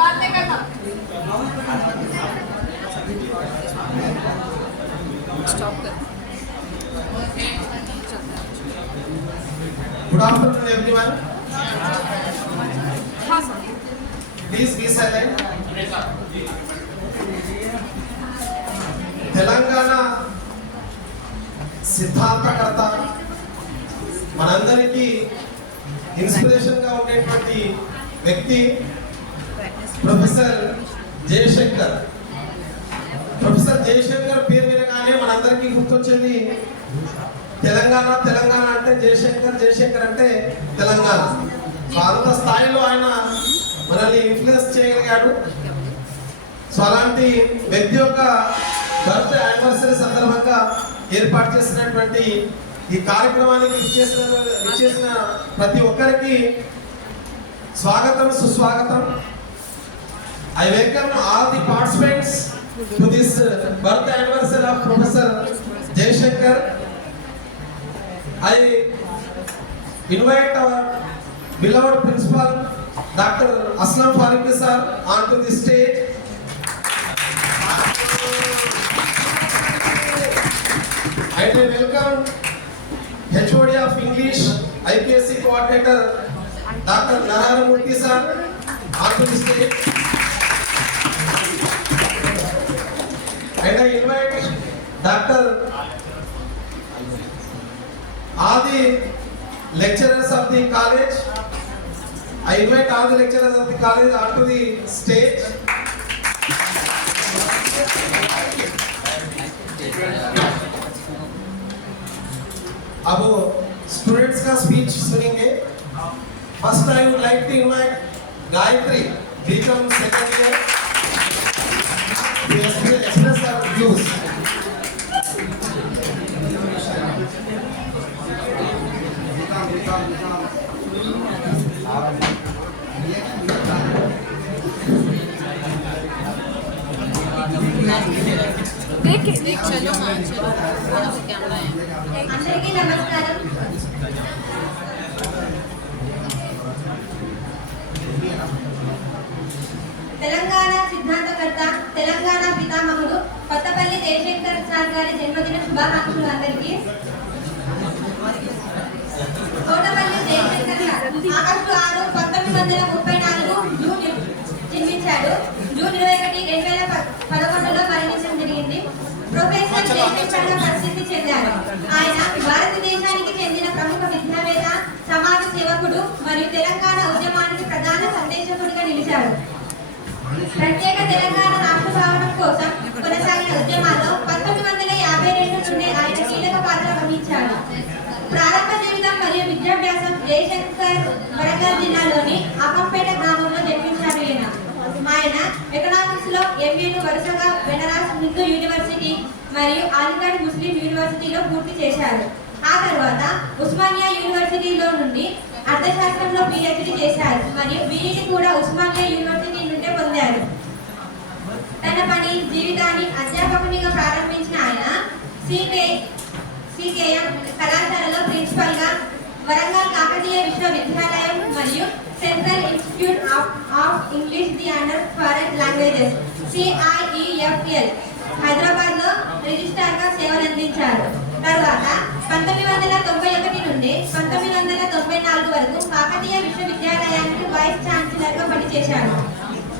Good afternoon, everyone. Please be silent. Telangana సిద్ధాంతకర్త మనందరికీ inspiration గా ఉండేటువంటి వ్యక్తి ప్రొఫెసర్ జయశంకర్. ప్రొఫెసర్ జయశంకర్ పేరు వినగానే మనందరికీ గుర్తొచ్చేది తెలంగాణ. తెలంగాణ అంటే జయశంకర్, జయశంకర్ అంటే తెలంగాణ. అంత స్థాయిలో ఆయన మనల్ని ఇన్ఫ్లుయెన్స్ చేయగలిగాడు. సో అలాంటి వ్యక్తి యొక్క బర్త్ యానివర్సరీ సందర్భంగా ఏర్పాటు చేసినటువంటి ఈ కార్యక్రమానికి ఇచ్చేసిన ప్రతి ఒక్కరికి స్వాగతం, సుస్వాగతం. I welcome all the participants to this birth anniversary of Professor Jayashankar. I invite our beloved principal Dr. Aslam Farooqi sir onto the stage. And I welcome HOD of English IPSC coordinator Dr. Narayana Murthy sir onto the stage. And I invite all the lecturers of the college. I invite all the lecturers of the college onto the stage. अब students का speech सुनेंगे. First I would like to invite Gayatri, BCom second year, to express her views. चलो camera है. అందరికీ నమస్కారం. తెలంగాణ సిద్ధాంతకర్త, తెలంగాణ పితామహుడు Kothapalli Jayashankar sir గారి జన్మదిన శుభాకాంక్షలు అందరికీ. కొత్తపల్లి జయశంకర్ ఆగస్టు 6, 1934 జన్మించాడు. జూన్ 21, 2011లో మరణించడం జరిగింది. ప్రొఫెసర్ జయశంకర్గా ప్రసిద్ధి చెందారు. ఆయన భారతదేశానికి చెందిన ప్రముఖ విద్యావేత్త, సమాజ సేవకుడు మరియు తెలంగాణ ఉద్యమానికి ప్రధాన సందేశకుడిగా నిలిచారు. ప్రత్యేక తెలంగాణ రాష్ట్ర భావన కోసం కొనసాగిన ఉద్యమాల్లో 1952 నుండి ఆయన కీలక పాత్ర వహించారు. ప్రారంభ జీవితం మరియు విద్యాభ్యాసం జయశంకర్ వరంగల్ జిల్లాలోని అకంపేట గ్రామంలో జన్మించారు. ఆయన ఎకనామిక్స్ లో ఎంఏను వరుసగా బెనారస్ హిందూ యూనివర్సిటీ మరియు అలీగఢ్ ముస్లిం యూనివర్సిటీలో పూర్తి చేశారు. ఆ తర్వాత ఉస్మానియా యూనివర్సిటీలో నుండి అర్థశాస్త్రంలో పిహెచ్డి చేశారు మరియు బీఈడి కూడా ఉస్మానియా యూనివర్సిటీ నుండే పొందారు. తన పని జీవితాన్ని అధ్యాపకునిగా ప్రారంభించిన ఆయన సికేఎం కళాశాలలో ప్రిన్సిపల్ గా, వరంగల్ కాకతీయ విశ్వవిద్యాలయం మరియు central institute of English the under foreign languages CIEFL Hyderabad లో రిజిస్ట్రార్ గా సేవలందించారు. తరువాత 1991 నుండి 1994 వరకు కాకతీయ విశ్వవిద్యాలయానికి వైస్ ఛాన్సలర్ గా పనిచేశారు.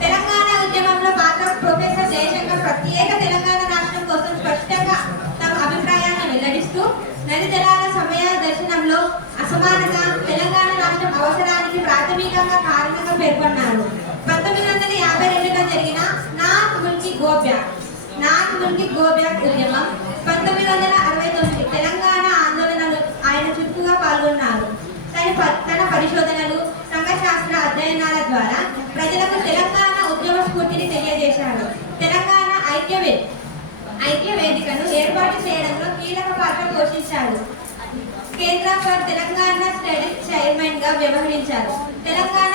తెలంగాణ ఉద్యమంలో పాత్ర ప్రొఫెసర్ జయశంకర్ ప్రత్యేక తెలంగాణ రాష్ట్రం కోసం స్పష్టంగా తమ అభిప్రాయాన్ని వెల్లడిస్తూ నది జలాల సమయ దర్శనంలో అసమానత తెలంగాణ రాష్ట్రం అవసరానికి ప్రాథమికంగా కారణంగా పేర్కొన్నారు. 1952లో జరిగిన నార్త్ ముల్కీ గోబ్యాక్ ఉద్యమం, 1969 తెలంగాణ ఆందోళనలు ఆయన చురుకుగా పాల్గొన్నారు. తన పరిశోధనలు, సంఘశాస్త్ర అధ్యయనాల ద్వారా ప్రజలకు తెలంగాణ ఉద్యమ స్ఫూర్తిని తెలియజేశారు. తెలంగాణ ఐక్య వేదికను ఏర్పాటు చేయడంలో కీలక పాత్ర పోషించారు. కేంద్ర ఫర్ తెలంగాణ స్టడీస్ చైర్మన్ గా వ్యవహరించారు. తెలంగాణ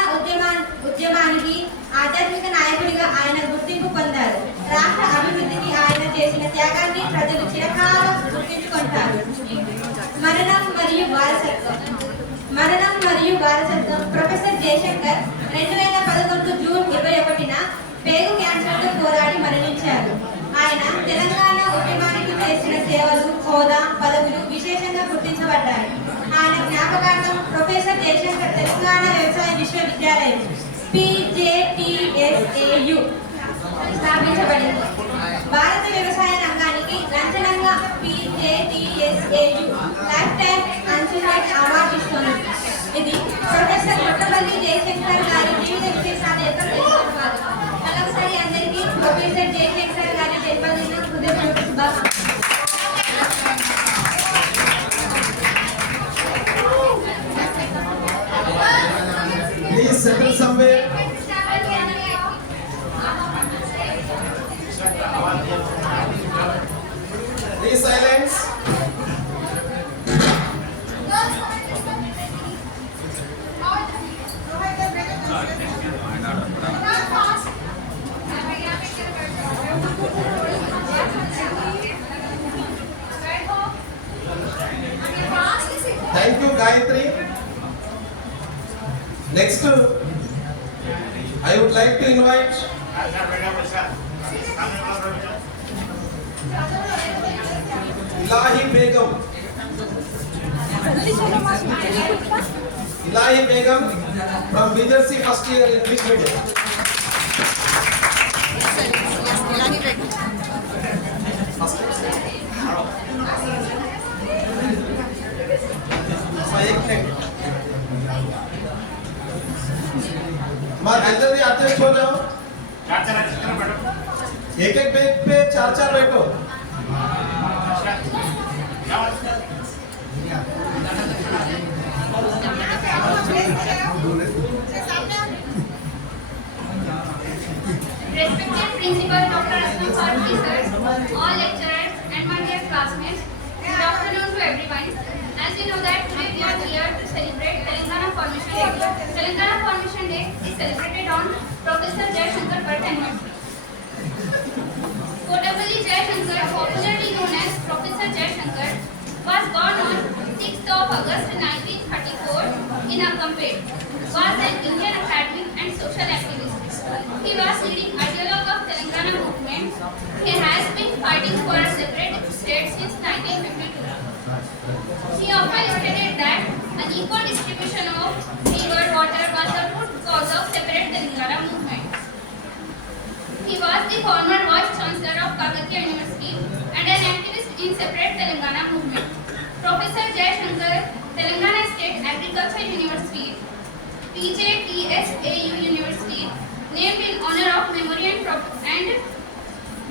ఉద్యమానికి ఆధ్యాత్మిక నాయకుడిగా ఆయన గుర్తింపు పొందారు. రాష్ట్ర అభివృద్ధికి ఆయన చేసిన త్యాగాన్ని ప్రజలు చిరకాలం గుర్తించుకుంటారు. మరణం మరియు వారసత్వం ప్రొఫెసర్ జయశంకర్ 2011 జూన్ 21న సేవలు, హోదా, పదవులు విశేషంగా గుర్తించబడ్డాయి. ఆయన జ్ఞాపకార్థం ప్రొఫెసర్ జయశంకర్ తెలంగాణ వ్యవసాయ విశ్వవిద్యాలయం PJTSAU స్థాపించబడింది. భారత వ్యవసాయ రంగానికి లంచనంగా PJTSAU life time achievement award ఇస్తుంది. ఇది ప్రొఫెసర్ కొత్తపల్లి జయశంకర్ గారి జీవిత విశేషాల యొక్క తెలుసుకోవాలి. మరొకసారి అందరికీ ప్రొఫెసర్ జయశంకర్ గారి జన్మదిన హృదయపూర్వక శుభాకాంక్షలు. Please settle somewhere. Please silence. Thank you, Gayatri. Next, I would like to invite Ilahi Begum. Ilahi Begum from BJC first year English medium. जल्दी एडजस्ट हो जाओ। एक एक बेग पे चार चार बैठो। Respected Principal Dr. Aslam Farooqi sir, all lecturers and my dear classmates, good afternoon to everyone. As you know that today we are here to celebrate Telangana Formation Day. Telangana Formation Day is celebrated on Professor Jayashankar birth anniversary. Kotabali Jayashankar, popularly known as Professor Jayashankar, was born on 6th of August 1934 in Agumpet. Was an Indian academic and social activist. He was leading ideologue of Telangana movement. He has been fighting for a separate state since 1952. He often stated that an equal distribution of river water was the root cause of separate Telangana movement. He was the former Vice Chancellor of Kakatiya University and an activist in separate Telangana movement. Professor Jayashankar, Telangana State Agriculture University, PJTSAU University, named in honor of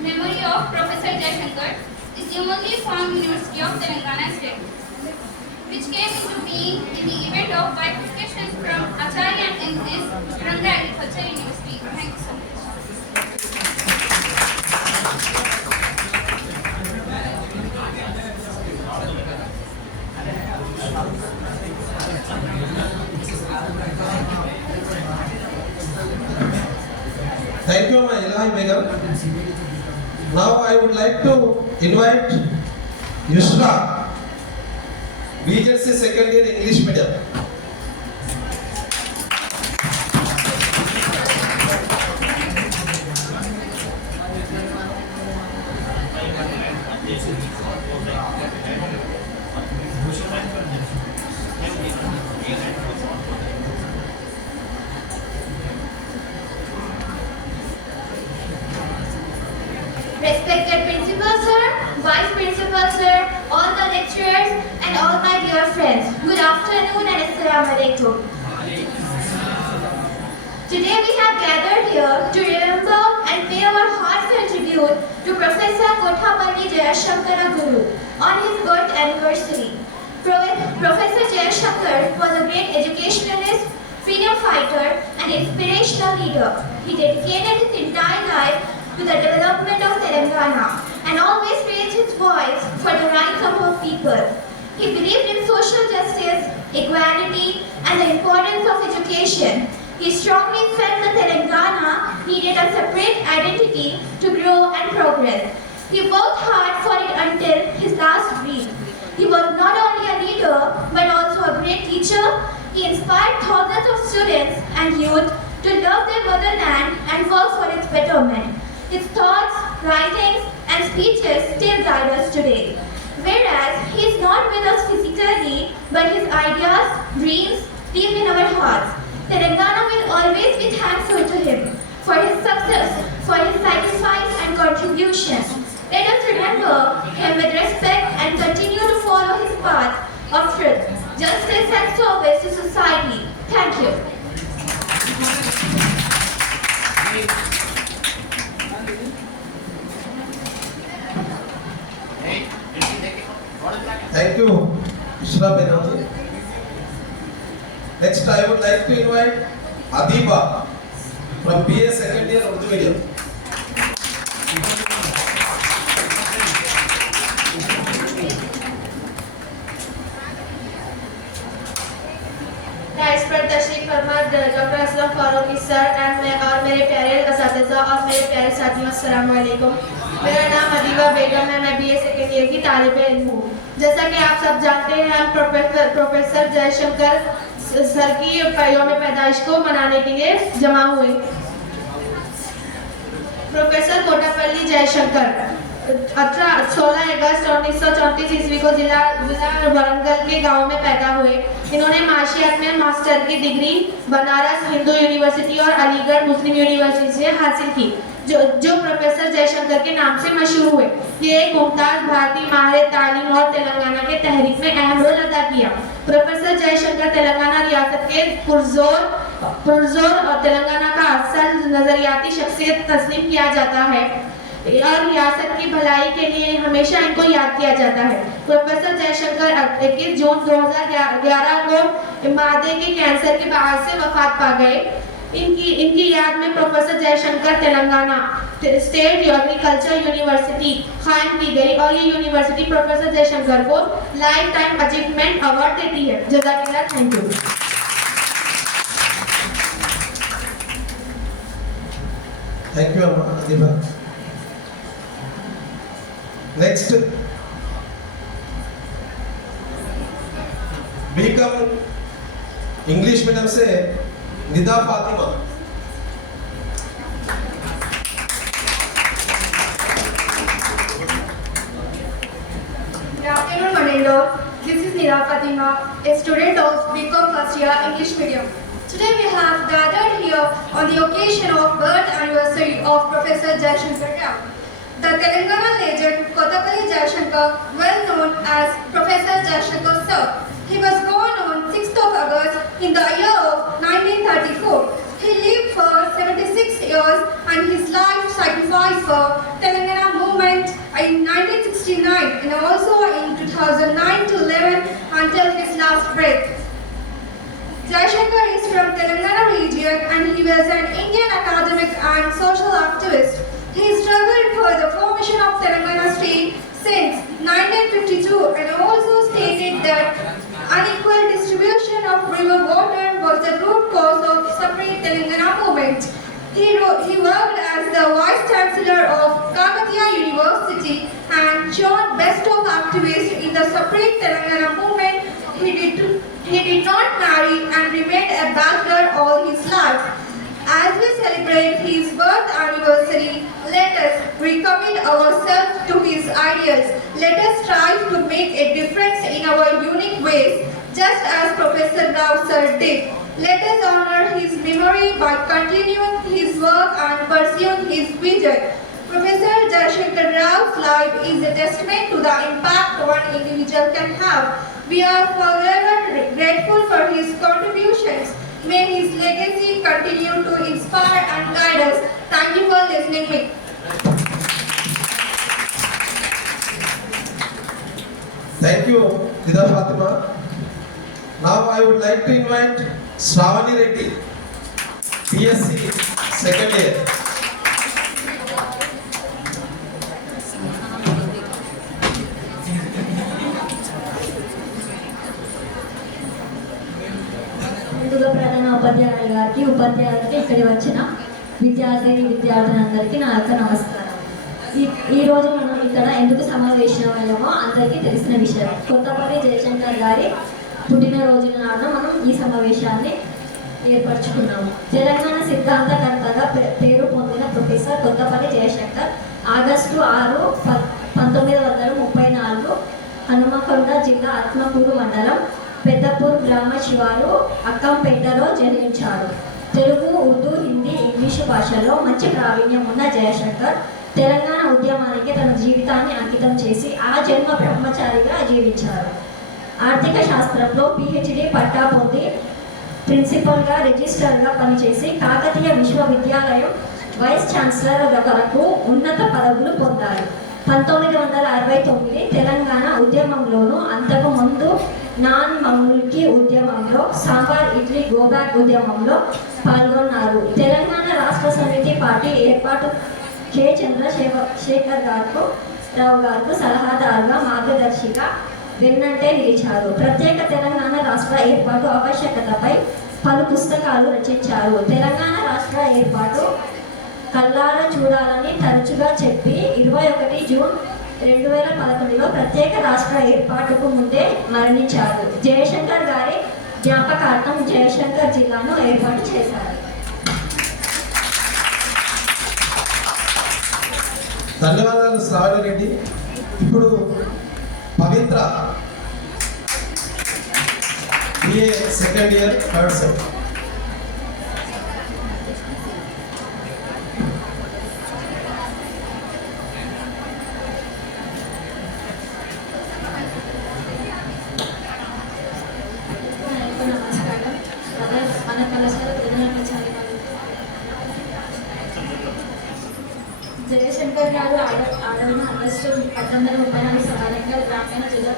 memory of Professor Jayashankar, is the only farm university of Telangana State, which came into being in the event of bifurcation from Acharya and English from the Agriculture University. Thank you so much. Thank you, my Ilahi Begum. Now I would like to invite Yusra, BJC second year English medium. Respected Principal Sir, Vice Principal Sir, all the lecturers and all my dear friends, good afternoon and Assalamu Alaikum. Today we have gathered here to remember and pay our heartfelt tribute to Professor Kothapalli Jayashankara Guru on his birth anniversary. Professor Jayashankar was a great educationalist, freedom fighter and inspirational leader. He dedicated his entire life to the development of Telangana and always raised his voice for the rights of our people. He believed in social justice, equality and the importance of education. He strongly felt that Telangana needed a separate identity to grow and progress. He worked hard for it until his last breath. He was not only a leader but also a great teacher. He inspired thousands of students and youth to love their motherland and work for its betterment. His thoughts, writings, and speeches still guide alongside us today. Whereas he is not with us physically, but his ideas, dreams live in our hearts. Telangana will always be thankful to him for his success, for his sacrifice and contribution. Let us remember him with respect and continue to follow his path of truth, justice and service to society. Thank you. Thank you, Ishra Banerjee. Next, I would like to invite Adiba from BA second year Urdu medium. इस पर तशरीफ फरमा doctor Aslam Farooqui sir और मेरे प्यारे असातिज़ा और मेरे प्यारे साथियों, अस्सलाम वालेकुम। मेरा नाम अदीबा बेगम है, मैं बीए सेकेंड ईयर की तालिब इल्म हूँ। जैसा कि आप सब जानते हैं, हम प्रोफेसर जयशंकर सर की यौम पैदाइश को मनाने के लिए जमा हुए। प्रोफेसर कोटापल्ली जयशंकर 16 अगस्त 1934 ईस्वी को जिला वरंगल के गांव में पैदा हुए। इन्होंने माशियात में मास्टर की डिग्री बनारस हिंदू यूनिवर्सिटी और अलीगढ़ मुस्लिम यूनिवर्सिटी से हासिल की, जो प्रोफेसर जयशंकर के नाम से मशहूर हुए। ये एक मुमताज भारतीय माहिर तालीम और तेलंगाना के तहरीक में अहम रोल अदा किया। प्रोफेसर जयशंकर तेलंगाना रियासत के पुरजोर और तेलंगाना का असल नजरियाती शख्सियत तस्लीम किया जाता है और रियासत की भलाई के लिए हमेशा इनको याद किया जाता है। प्रोफेसर जयशंकर 21 जून 2011 को मादे के कैंसर के बाद से वफात पा गए। इनकी याद में professor Jaishankar Telangana state agriculture university कायम की गई और ये यूनिवर्सिटी प्रोफेसर जयशंकर को लाइफ टाइम अचीवमेंट अवार्ड देती है। जज़ाकल्लाह, thank you. Thank you, Adiba. Next, BCom English medium से Nida Fatima. Good afternoon, Manindo. This is Nida Fatima, a student of BCom first year English medium. Today we have gathered here on the occasion of birth anniversary of Professor Jayashankar Rao. The Telangana legend Kotapalli Jayashankar, well known as Professor Jayashankar Sir. He was born on 6th of August in the year of 1934. He lived for 76 years and his life sacrificed for Telangana movement in 1969 and also in 2009 to 11 until his last breath. Jayashankar is from Telangana region and he was an Indian academic and social activist. He struggled for the formation of Telangana state since 1952 and also stated that unequal distribution of river water was the root cause of separate Telangana movement. He worked as the Vice Chancellor of Kakatiya University and showed best of activists in the separate Telangana movement. He did not marry and remained a bachelor all his life. As we celebrate his birth anniversary, let us recommit ourselves to his ideals. Let us strive to make a difference in our unique ways, just as Professor Rao Sir did. Let us honor his memory by continuing his work and pursuing his vision. Professor Jayashankar Rao's life is a testament to the impact one individual can have. We are forever grateful for his contributions. May his legacy continue to inspire and guide us. Thank you for listening me. Thank you, Nida Fatima. Now I would like to invite Shravani Reddy, BSc second year. ముందుగా ప్రధాన ఉపాధ్యాయులు గారికి ఉపాధ్యాయులకి ఇక్కడికి వచ్చిన విద్యార్థులందరికీ నా యొక్క నమస్కారం. ఈరోజు మనం ఇక్కడ ఎందుకు సమావేశమయ్యామో అందరికీ తెలిసిన విషయం. కొత్తపల్లి జయశంకర్ గారి పుట్టినరోజు నాడున మనం ఈ సమావేశాన్ని ఏర్పరచుకున్నాము. తెలంగాణ సిద్ధాంతకర్తగా పేరు పొందిన ప్రొఫెసర్ కొత్తపల్లి జయశంకర్ ఆగస్టు 6, 1930 జిల్లా ఆత్మకూరు మండలం పెద్దపూర్ గ్రామ శివారు అక్కంపేటలో జన్మించాడు. తెలుగు, ఉర్దూ, హిందీ, ఇంగ్లీషు భాషల్లో మంచి ప్రావీణ్యం ఉన్న జయశంకర్ తెలంగాణ ఉద్యమానికి తన జీవితాన్ని అంకితం చేసి ఆ జన్మ బ్రహ్మచారిగా జీవించారు. ఆర్థిక శాస్త్రంలో పిహెచ్డి పట్టా పొంది ప్రిన్సిపల్గా, రిజిస్ట్రార్గా పనిచేసి కాకతీయ విశ్వవిద్యాలయం వైస్ ఛాన్సలర్ వరకు ఉన్నత పదవులు పొందారు. 1969 తెలంగాణ ఉద్యమంలోనూ అంతకు ముందు నాన్ మమ్ముల్కీ ఉద్యమంలో, సాంబార్ ఇడ్లీ గోబ్యాక్ ఉద్యమంలో పాల్గొన్నారు. తెలంగాణ రాష్ట్ర సమితి పార్టీ ఏర్పాటు కె. చంద్రశేఖర్ రావు గారికి సలహాదారుగా, మార్గదర్శిగా వెన్నంటే నిలిచారు. ప్రత్యేక తెలంగాణ రాష్ట్ర ఏర్పాటు ఆవశ్యకతపై పలు పుస్తకాలు రచించారు. తెలంగాణ రాష్ట్ర ఏర్పాటు కల్లారా చూడాలని తరచుగా చెప్పి 21 జూన్ 2011లో ప్రత్యేక రాష్ట్ర ఏర్పాటుకు ముందే మరణించారు. జయశంకర్ గారి జ్ఞాపకార్థం జయశంకర్ జిల్లాను ఏర్పాటు చేశారు. ధన్యవాదాలు శ్రావణి రెడ్డి. ఇప్పుడు పవిత్ర BA second year third sem. నమస్కారం. మన కళాశాల ప్రధానాచార్య జయశంకర్ గారు ఆడవన ఆగస్టు 1934 వరంగల్ గ్రామీణ జిల్లా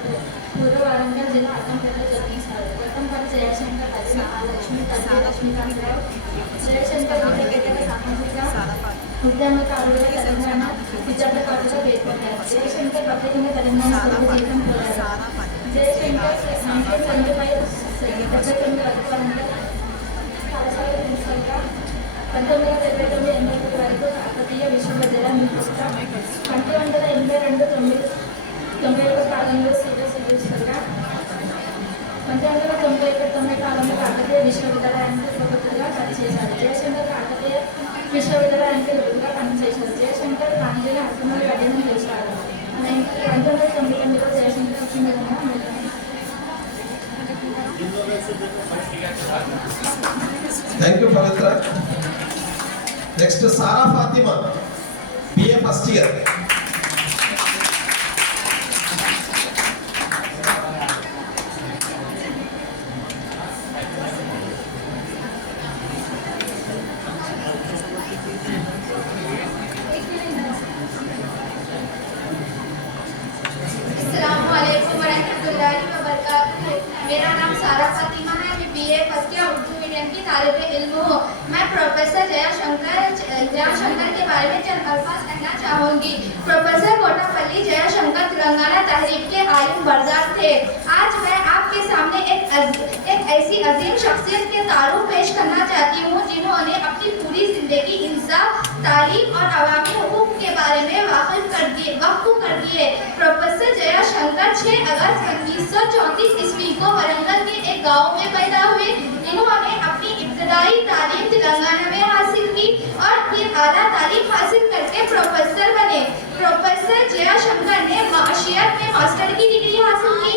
పూర్వ వరంగల్ జిల్లా అక్కంపేటలో జన్మించారు. కొత్తంపల్లి జయశంకర్ తల్లి మహాలక్ష్మి, తండ్రి లక్ష్మీకాంతరావు. జయశంకర్ వ్యక్తిగత సామాజిక ఉద్యమకారుడుగా తెలంగాణ విద్యార్థిగా పేర్కొన్నారు. జయశంకర్ ప్రత్యేకంగా తెలంగాణ తెలుగు జీవితం కోరారు. జయశంకర్ 1975 వరకు వరంగల్ కళాశాల ప్రిన్సిపల్గా, 1929 ఎన్నికల వరకు కాకతీయ విశ్వవిద్యాలయం ప్రిన్సిపల్గా, 1982-91 కాలంలో సివిల్ ప్రిన్సిపల్గా, 1991-90 కాలంలో కాకతీయ విశ్వవిద్యాలయానికి ప్రొఫెసర్గా పనిచేశారు. జయశంకర్ కాకతీయ విశ్వవిద్యాలయానికి గురువుగా పనిచేశారు. జయశంకర్ గాంధీని అసెంబ్లీ అధ్యయనం చేశారు. 1999లో జయశంకర్ వచ్చిన విధంగా thank you Pavitra. Next Sara Fatima BA first year. अस्सलामुअलैकुम वरहमतुल्लाहि वबरकातुहू। मेरा नाम सारा फातिमा है। मैं BA first year Urdu medium की तालिब इल्म हूँ। मैं प्रोफेसर जयशंकर के बारे में चंद अल्फाज कहना चाहूँगी। प्रोफेसर कोटापल्ली जयशंकर तेलंगाना तहरीक के आलिम बरदार थे। आज मैं आपके सामने एक ऐसी अजीम शख्सियत के तारुफ पेश करना चाहती हूँ जिन्होंने अपनी पूरी जिंदगी इंसाफ, तालीम और अवामी हुकूक के बारे में वक्फ कर दिए। प्रोफेसर जयशंकर 6 अगस्त 1934 ईस्वी को वरंगल के एक गांव में पैदा हुए। इन्होंने अपनी इब्तदाई तालीम तेलंगाना में हासिल की और फिर आला तालीम हासिल करके प्रोफेसर बने। प्रोफेसर जयशंकर ने माशियत में मास्टर की डिग्री हासिल की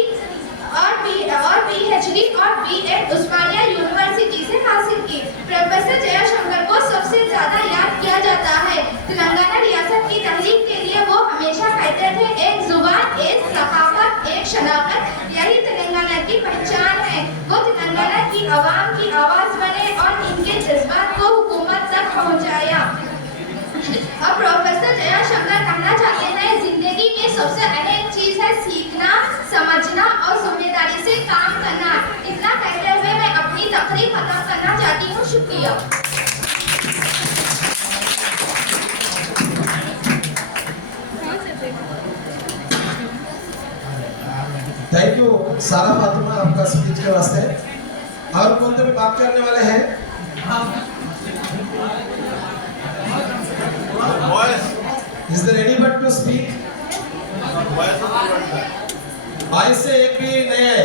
और PhD और B.Ed उस्मानिया यूनिवर्सिटी से हासिल की। प्रोफेसर जयशंकर को सबसे ज्यादा याद किया जाता है। तेलंगाना रियासत की तहरीक के लिए वो हमेशा कहते थे, एक जुबान, एक सकाफत, एक शनाकत, यही तेलंगाना की पहचान है। वो तेलंगाना की आवाम की आवाज बने और इनके जज्बात को हुकूमत तक पहुंचाया। अब प्रोफेसर जयशंकर कहना चाहते हैं, जिंदगी में सबसे अहम चीज है सीखना, समझना और जिम्मेदारी से काम करना। इतना कहते हुए मैं अपनी तकरीर खत्म करना चाहती हूँ। शुक्रिया। थैंक यू सारा फातिमा आपका स्पीच के वास्ते। और कौन तो भी बात करने वाले हैं? Is there anybody to speak? Voice से एक भी नहीं है।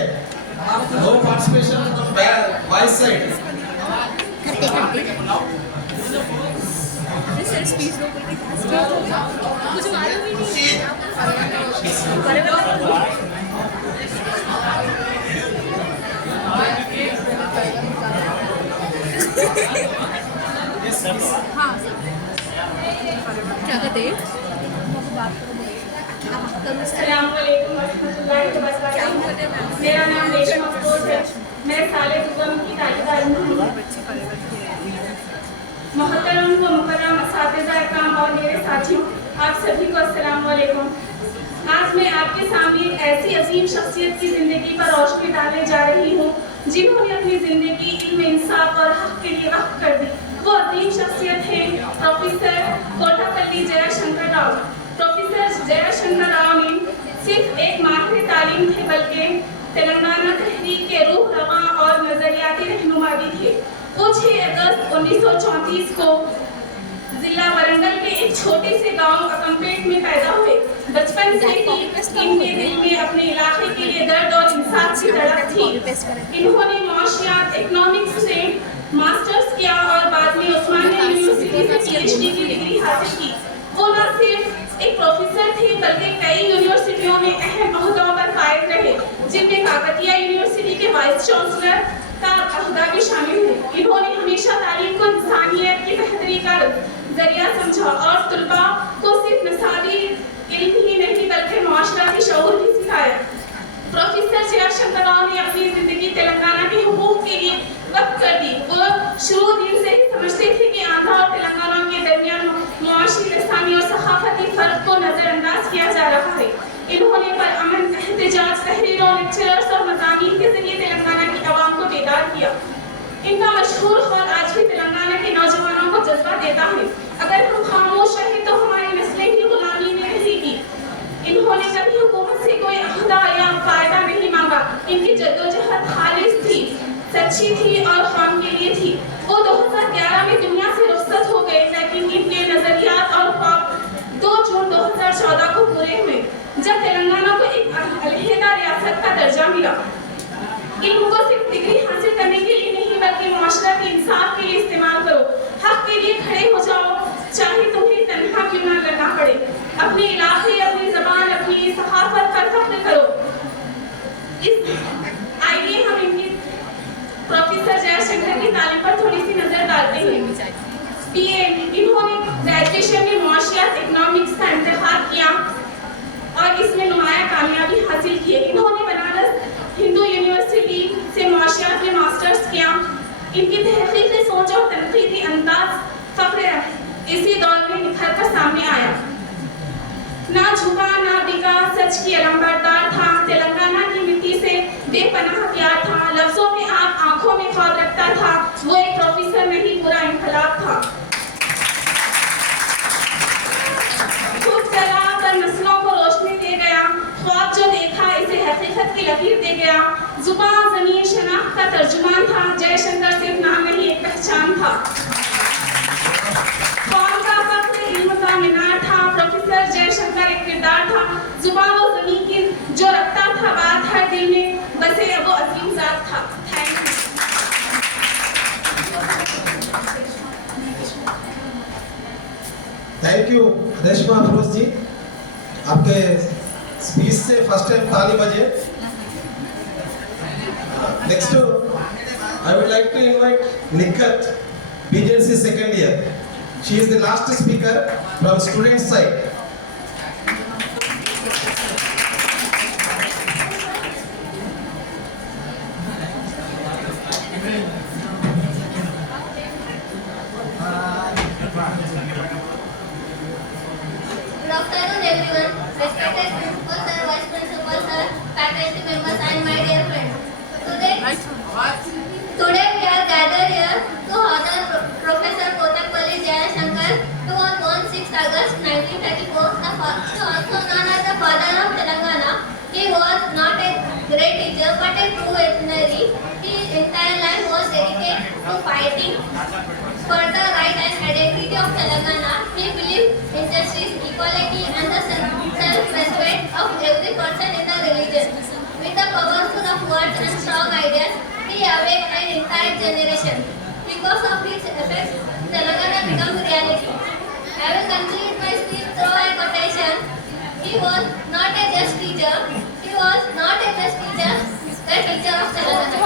No participation from voice side. Sir speech दो कोई कुछ मालूम ही नहीं है। हाँ क्या कहते हैं अस्सलामुअलैकुम वरहमतुल्लाहि वबरकातुहू। मेरा नाम रेशमा अफरोज है। मैं साले दुगम की तालिबा इल्म हूँ। मोहतरम व मुकर्रम असातिज़ा इकराम और मेरे साथियों, आप सभी को अस्सलामुअलैकुम। आज मैं आपके सामने एक ऐसी अजीम शख्सियत की ज़िंदगी पर रोशनी डालने जा रही हूँ जिन्होंने अपनी ज़िंदगी इल्म, इंसाफ और हक के लिए वक्फ कर दी। वो अजीम शख्सियत है प्रोफेसर कोटापल्ली जयशंकर राव। प्रोफेसर जयशंकर राव ने सिर्फ एक माहिर तालीम थे बल्कि तेलंगाना तहरीक के रूह रवां और नजरियाती रहनुमा भी थे। वो 6 अगस्त 1934 को जिला वरंगल के एक छोटे से गांव अकमपेट में पैदा हुए। बचपन से ही इनके दिल में अपने इलाके के लिए दर्द और इंसाफ की तड़प थी। इन्होंने मौशियात इकोनॉमिक्स से मास्टर्स किया और बाद में उस्मानिया यूनिवर्सिटी से पीएचडी की डिग्री हासिल की। वो न सिर्फ एक प्रोफेसर थे बल्कि कई यूनिवर्सिटियों में अहम ओहदों पर फायद रहे, जिनमें काकतिया यूनिवर्सिटी के वाइस चांसलर का ओहदा भी शामिल है। इन्होंने हमेशा तालीम को इंसानियत की बेहतरी का जरिया समझा और तुलबा को सिर्फ मिसाली इल्म ही नहीं बल्कि मुआशरती शऊर भी सिखाया। प्रोफेसर जयशंकर राव ने अपनी जिंदगी तेलंगाना के हुकूक के लिए वक्त कर दी। वो शुरू दिन से ही समझते थे कि आंध्र और तेलंगाना के दरमियान मुआशी, लिसानी और सहाफती फर्क को नजरअंदाज किया जा रहा है। इन्होंने परअमन एहतजाज, तहरीरों, लेक्चरर्स और मज़ामीन के जरिए तेलंगाना की आवाम को बेदार किया। इनका मशहूर कौल आज भी तेलंगाना के नौजवानों को जज्बा देता है, अगर हम खामोश रहे तो हमारी नस्लें ही गुलामी में रहेगी। इन्होंने कभी हुकूमत से कोई अहदा या फायदा नहीं मांगा। इनकी जद्दोजहद खालिस थी, सच्ची थी और कौम के लिए थी। वो 2011 में दुनिया से रुखसत हो गए, लेकिन इनके नजरियात और ख्वाब 2 जून 2014 को पूरे हुए, जब तेलंगाना को एक अलहदा रियासत का दर्जा मिला। इनको सिर्फ डिग्री हासिल करने के लिए नहीं बल्कि मुआशरा के इंसाफ के लिए इस्तेमाल करो। हक के लिए खड़े हो जाओ, चाहे तुम्हें तन्हा क्यों ना लड़ना पड़े। अपने इलाके, अपनी जबान, अपनी सहाफत पर फख्र करो। आइए हम इनकी प्रोफेसर जयशंकर की तालीम पर थोड़ी सी नजर डालते हैं। बीए इन्होंने ग्रेजुएशन में मुआशियात इकोनॉमिक्स का इंतखाब किया और इसमें नुमाया कामयाबी हासिल की। इन्होंने बनारस हिंदू यूनिवर्सिटी से मुआशियात में मास्टर्स किया। इनकी तहकीकी सोच और तनकीदी अंदाज फख्र इसी दौर में निखर कर सामने आया। ना झुका ना बिका, सच की अलंबरदार था। तेलंगाना की मिट्टी से बेपनाह प्यार था। लफ्जों में आप, आंखों में ख्वाब रखता था। वो एक प्रोफेसर नहीं, पूरा इनकलाब था। खुद चला पर नस्लों को रोशनी दे गया। ख्वाब जो देखा इसे हकीकत की लकीर दे गया। जुबान, ज़मीन, शनाख्त का तर्जुमान था। जयशंकर सिर्फ नाम नहीं, एक पहचान था। कौम का फख्र, इल्म का मीनार था। प्रोफेसर जयशंकर एक किरदार था। जुबान और ज़मीन की जो रखता था बात, हर दिल में बसे वो अजीम ज़ात था। Thank you. Thank you Reshma Afroz ji, आपके स्पीच से फर्स्ट टाइम ताली बजे। Next I would like to invite Nikhat, BJC second year. She is the last speaker from student side. Good afternoon, everyone. Respected principal sir, vice principal sir, faculty members, and my dear friends. Today we are gathered here to honor Professor Kotakpalli Jayashankar, who was born 6 August 1934, also known as the father of Telangana. He was not a great teacher but a true visionary. His entire life was dedicated to fighting for the right and identity of Telangana. He believed in justice, equality and the self-respect of every person in the religion. With the powerful of words and strong ideas, he awakened an entire generation. Because of his efforts, Telangana became reality. I will conclude my speech through a quotation. He was not a just teacher, he was not MS teacher, the teacher of Telangana.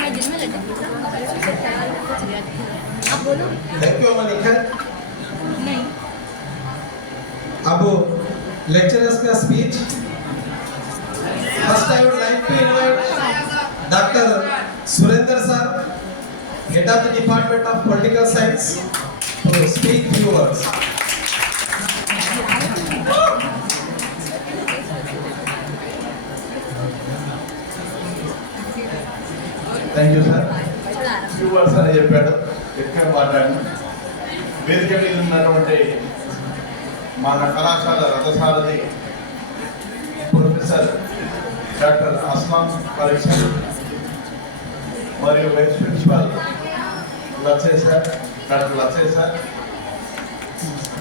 Thank you. Thank you Manika. नहीं अब lecturers का speech. First I would like to invite doctor Surendra sir, head of the department of political science, to speak few words. Thank you sir. Few words అని చెప్పాడు, ఎక్కువ మాట్లాడాను. వేదిక మీద ఉన్నటువంటి మన కళాశాల రథసారథి ప్రొఫెసర్ డాక్టర్ అస్లాం పరీక్ష మరియు vice principal Lachche sir, doctor Lachche sir,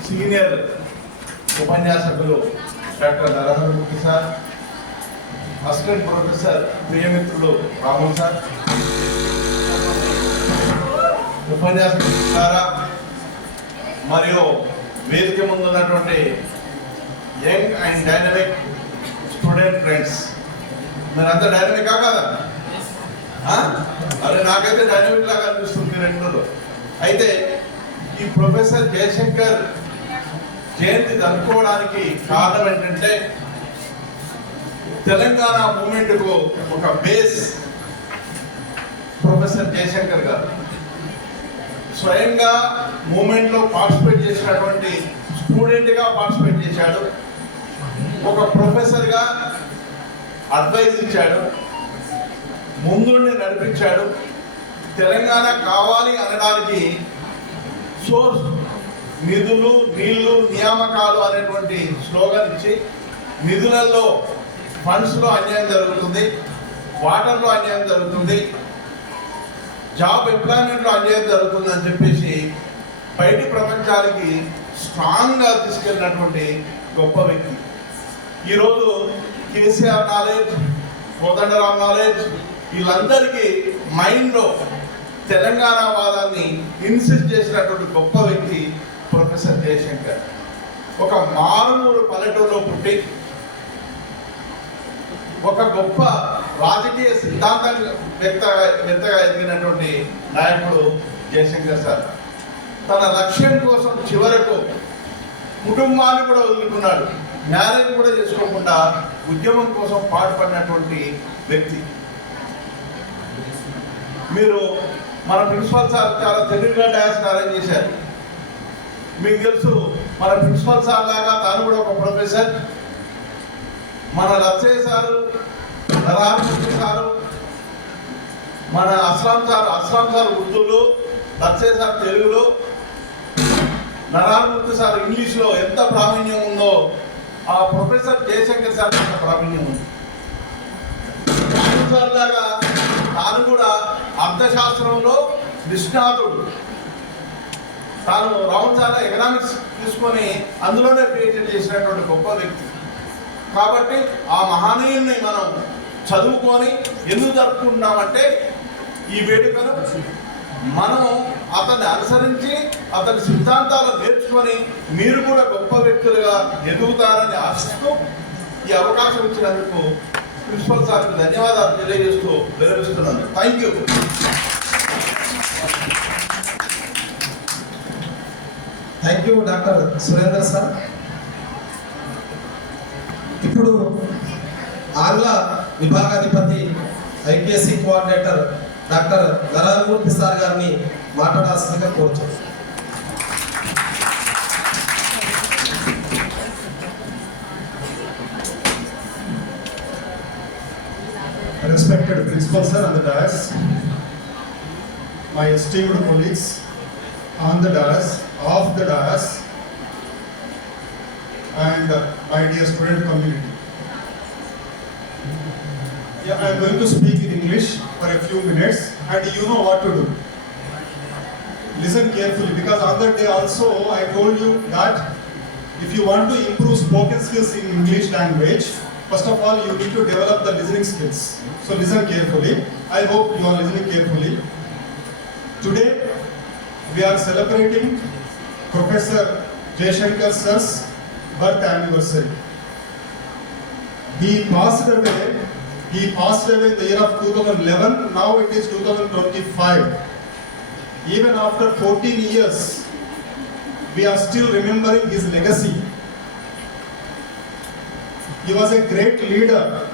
senior ఉపన్యాసకులు doctor Naraharamurthy sir, assistant professor ప్రియమిత్రులు రాముల్ సార్, ఉపన్యాసకులారా మరియు వేదిక ముందు ఉన్నటువంటి young and dynamic student friends, మీరంతా డైనమికా కాదా? అరే నాకైతే డైనమిక్ లాగా అనిపిస్తుంది రెండులో. అయితే ఈ ప్రొఫెసర్ జయశంకర్ జయంతి జరుపుకోవడానికి కారణం ఏంటంటే తెలంగాణ మూమెంట్కు ఒక బేస్ ప్రొఫెసర్ జయశంకర్ గారు. స్వయంగా మూమెంట్లో పార్టిసిపేట్ చేసినటువంటి స్టూడెంట్గా పార్టిసిపేట్ చేశాడు, ఒక ప్రొఫెసర్గా అడ్వైజ్ ఇచ్చాడు, ముందుండి నడిపించాడు. తెలంగాణ కావాలి అనడానికి సోర్స్ నిధులు, నీళ్లు, నియామకాలు అనేటువంటి స్లోగన్ ఇచ్చి నిధులలో ఫండ్స్లో అన్యాయం జరుగుతుంది, వాటర్లో అన్యాయం జరుగుతుంది, జాబ్ ఎంప్లాయ్మెంట్లో అన్యాయం జరుగుతుంది అని చెప్పేసి బయటి ప్రపంచానికి స్ట్రాంగ్గా తీసుకెళ్ళినటువంటి గొప్ప వ్యక్తి. ఈరోజు కేసీఆర్ నాలెడ్జ్, కోదండరామ్ నాలెడ్జ్, వీళ్ళందరికీ మైండ్లో తెలంగాణ వాదాన్ని ఇన్సిస్ట్ చేసినటువంటి గొప్ప వ్యక్తి ప్రొఫెసర్ జయశంకర్. ఒక మారుమూరు పల్లెటూరులో పుట్టి ఒక గొప్ప రాజకీయ సిద్ధాంతాన్ని వ్యక్తగా ఎదిగినటువంటి నాయకుడు జయశంకర్ సార్. తన లక్ష్యం కోసం చివరకు కుటుంబాన్ని కూడా వదులుకున్నాడు, మ్యారేజ్ కూడా చేసుకోకుండా ఉద్యమం కోసం పాటుపడినటువంటి వ్యక్తి. మీరు మన ప్రిన్సిపల్ సార్ చాలా తెలివిగా డాన్స్ అరేంజ్ చేశారు. మీకు తెలుసు, మన ప్రిన్సిపల్ సార్ లాగా తాను కూడా ఒక ప్రొఫెసర్. మన లచ్చయ్య సారు, నరహరమూర్తి సారు, మన అస్లాం సార్ ఉర్దూలో, లచ్చయ్య సార్ తెలుగులో, నరహరమూర్తి సార్ ఇంగ్లీష్లో ఎంత ప్రావీణ్యం ఉందో ఆ ప్రొఫెసర్ జయశంకర్ సార్ అంత ప్రావీణ్యం ఉంది. సార్ లాగా తాను కూడా అర్థశాస్త్రంలో నిష్ణాతుడు. తాను రావున్ సార్ ఎకనామిక్స్ తీసుకొని అందులోనే పిహెచ్డి చేసినటువంటి గొప్ప వ్యక్తి. కాబట్టి ఆ మహనీయుల్ని మనం చదువుకొని ఎందుకు జరుపుకుంటున్నామంటే ఈ వేడుకను మనం అతన్ని అనుసరించి అతని సిద్ధాంతాలు నేర్చుకొని మీరు కూడా గొప్ప వ్యక్తులుగా ఎదుగుతారని ఆశిస్తూ ఈ అవకాశం ఇచ్చినందుకు ప్రిన్సిపల్ సార్కి ధన్యవాదాలు తెలియజేస్తూ విరమిస్తున్నాను. Thank you. Thank you doctor Surendra sir. ఇప్పుడు ఆంగ్ల విభాగాధిపతి IQAC coordinator doctor Naraharamurthy sir గారిని మాట్లాడాల్సిందిగా కోరుతున్నాను. Respected Principal Sir on the dais, my esteemed colleagues on the dais, off the dais, and my dear student community. Yeah, I am going to speak in English for a few minutes, and you know what to do. Listen carefully, because on that day also I told you that if you want to improve spoken skills in English language, first of all you need to develop the listening skills. So listen carefully. I hope you are listening carefully. Today we are celebrating Professor Jayashankar Sir's birth anniversary. He passed away in the year of 2011, now it is 2025. Even after 14 years, we are still remembering his legacy. He was a great leader,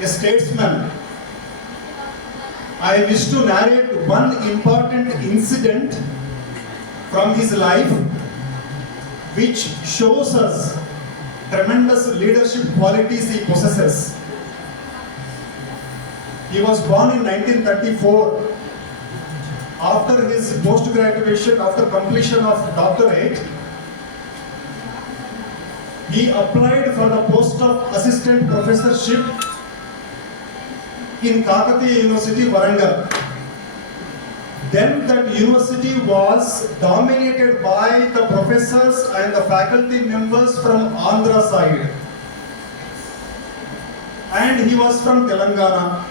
a statesman. I wish to narrate one important incident from his life which shows us tremendous leadership qualities he possesses. He was born in 1934. After his post-graduation, after completion of doctorate, he applied for the post of assistant professorship in Kakatiya University, Warangal. Then that university was dominated by the professors and the faculty members from Andhra side. And he was from Telangana.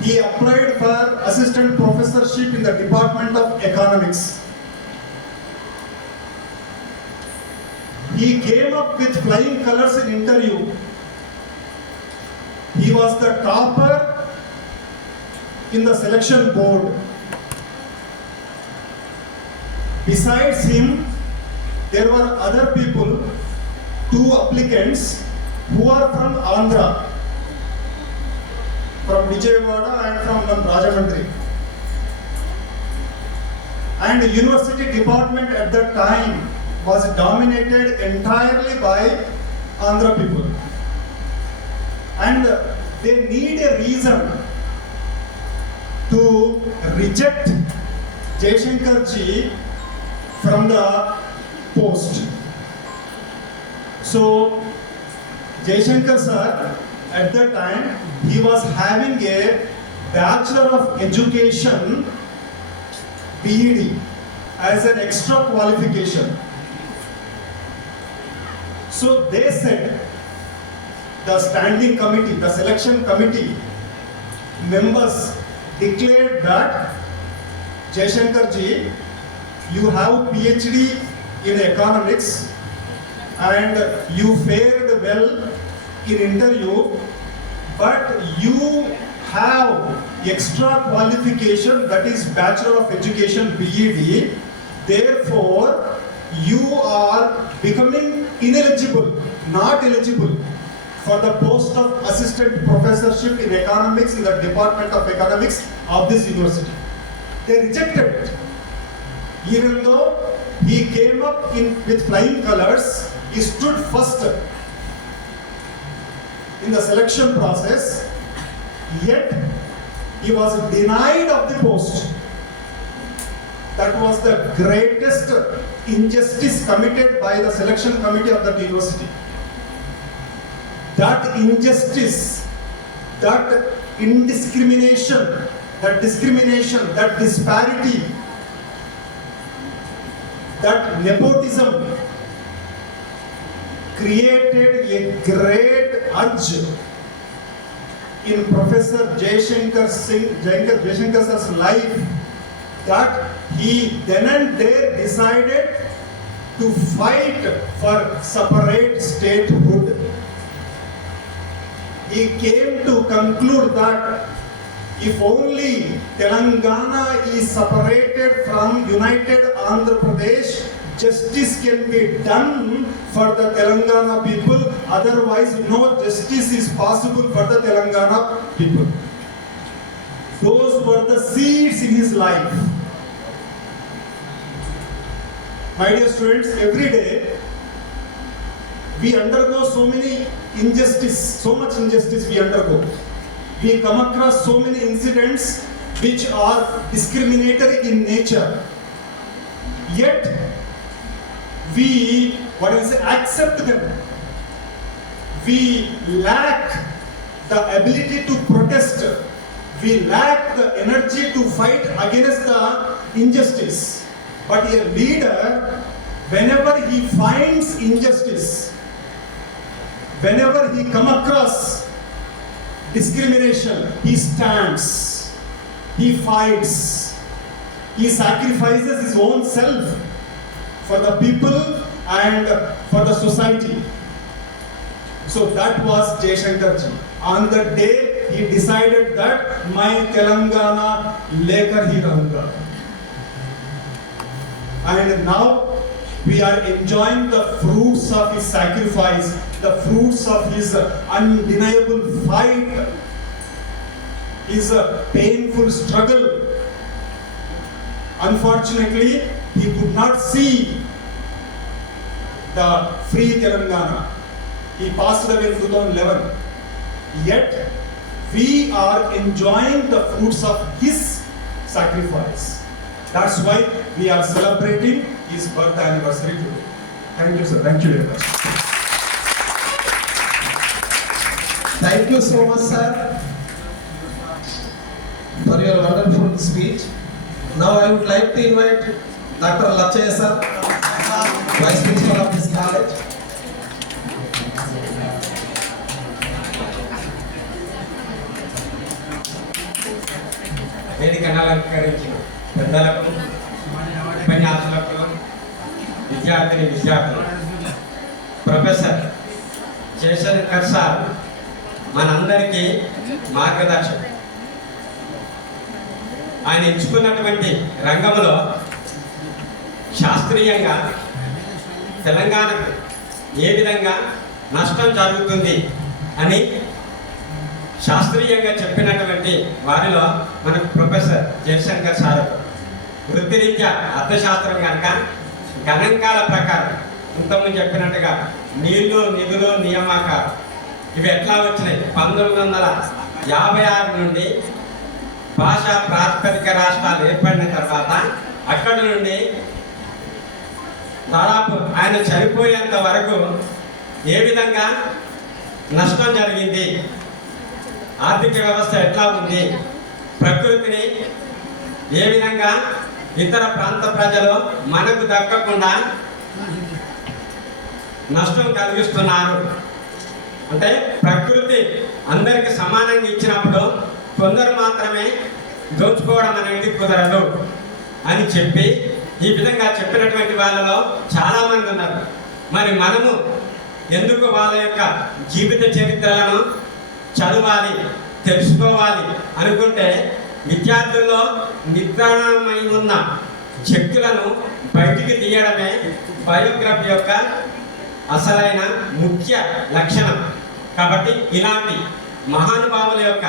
He applied for assistant professorship in the Department of Economics. He came up with flying colors in interview. He was the topper in the selection board. Besides him, there were other people, 2 applicants who are from Andhra, from Vijayawada and from Rajahmundry. And the university department at that time was dominated entirely by Andhra people. And they need a reason to reject Jaishankar ji from the post. So Jaishankar sir, at that time, he was having a Bachelor of Education BEd as an extra qualification. So they said, the standing committee, the selection committee members declared that Jaishankar ji, you have PhD in economics and you fared well in interview, but you have extra qualification, that is Bachelor of Education BEd, therefore you are becoming ineligible, not eligible for the post of assistant professorship in economics in the Department of Economics of this university. They rejected it. Even though he came up with flying colors, he stood first in the selection process, yet he was denied of the post. That was the greatest injustice committed by the selection committee of that university. That injustice, that indiscrimination, that discrimination, that disparity, that nepotism created a great urge in Professor Jaishankar Sir's life, that he then and there decided to fight for separate statehood. He came to conclude that if only Telangana is separated from United Andhra Pradesh, justice can be done for the Telangana people, otherwise no justice is possible for the Telangana people. Those were the seeds in his life. My dear students, every day we undergo so many injustice, so much injustice we undergo. We come across so many incidents which are discriminatory in nature. Yet we, accept them. We lack the ability to protest. We lack the energy to fight against the injustice. But a leader, whenever he finds injustice, whenever he comes across discrimination, he stands, he fights, he sacrifices his own self for the people and for the society. So that was Jaishankar ji. On the day he decided that my Telangana lekar hi rahunga. And now we are enjoying the fruits of his sacrifice, the fruits of his undeniable fight, his painful struggle. Unfortunately, he could not see the free Telangana. He passed away in 2011. Yet, we are enjoying the fruits of his sacrifice. That's why we are celebrating his birth anniversary today. Thank you, sir. Thank you very much. Thank you so much, sir, for your wonderful speech. Now I would like to invite Dr. Lachaya sir, Vice Principal of this college. వేదికను అలంకరించిన పెద్దలకు, ఉపన్యాసులకు, విద్యార్థులు, professor Jayashankar sir మనందరికీ మార్గదర్శకుడు. ఆయన ఎంచుకున్నటువంటి రంగంలో శాస్త్రీయంగా తెలంగాణకు ఏ విధంగా నష్టం జరుగుతుంది అని శాస్త్రీయంగా చెప్పినటువంటి వారిలో మనకు ప్రొఫెసర్ జయశంకర్ సార్. వృత్తిరీత్యా అర్థశాస్త్రం కనుక గణాంకాల ప్రకారం ఇంతకుముందు చెప్పినట్టుగా నీళ్లు, నిధులు, నియామకాలు ఇవి ఎట్లా వచ్చినాయి, 1956 నుండి భాషా ప్రాతిపదిక రాష్ట్రాలు ఏర్పడిన తర్వాత అక్కడి నుండి దాదాపు ఆయన చనిపోయేంత వరకు ఏ విధంగా నష్టం జరిగింది, ఆర్థిక వ్యవస్థ ఎట్లా ఉంది, ప్రకృతిని ఏ విధంగా ఇతర ప్రాంత ప్రజలు మనకు దక్కకుండా నష్టం కలిగిస్తున్నారు. అంటే ప్రకృతి అందరికి సమానంగా ఇచ్చినప్పుడు కొందరు మాత్రమే దోచుకోవడం అనేది కుదరదు అని చెప్పి ఈ విధంగా చెప్పినటువంటి వాళ్ళలో చాలామంది ఉన్నారు. మరి మనము ఎందుకు వాళ్ళ యొక్క జీవిత చరిత్రలను చదవాలి, తెలుసుకోవాలి అనుకుంటే విద్యార్థుల్లో నిద్రాణమై ఉన్న శక్తులను బయటికి తీయడమే బయోగ్రఫీ యొక్క అసలైన ముఖ్య లక్షణం. కాబట్టి ఇలాంటి మహానుభావుల యొక్క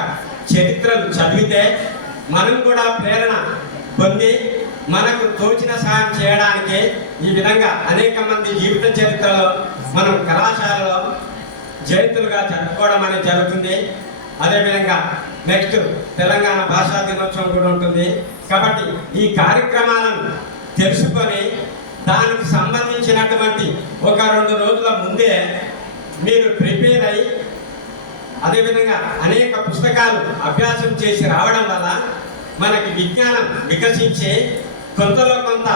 చరిత్రలు చదివితే మనం కూడా ప్రేరణ పొంది మనకు తోచిన సహాయం చేయడానికి ఈ విధంగా అనేక మంది జీవిత చరిత్రలో మనం కళాశాలలో జయంతులుగా జరుపుకోవడం అనేది జరుగుతుంది. అదేవిధంగా నెక్స్ట్ తెలంగాణ భాషా దినోత్సవం కూడా ఉంటుంది. కాబట్టి ఈ కార్యక్రమాలను తెలుసుకొని దానికి సంబంధించినటువంటి ఒక 2 రోజుల ముందే మీరు ప్రిపేర్ అయ్యి అదేవిధంగా అనేక పుస్తకాలు అభ్యాసం చేసి రావడం వల్ల మనకి విజ్ఞానం వికసించి కొంతలో కొంత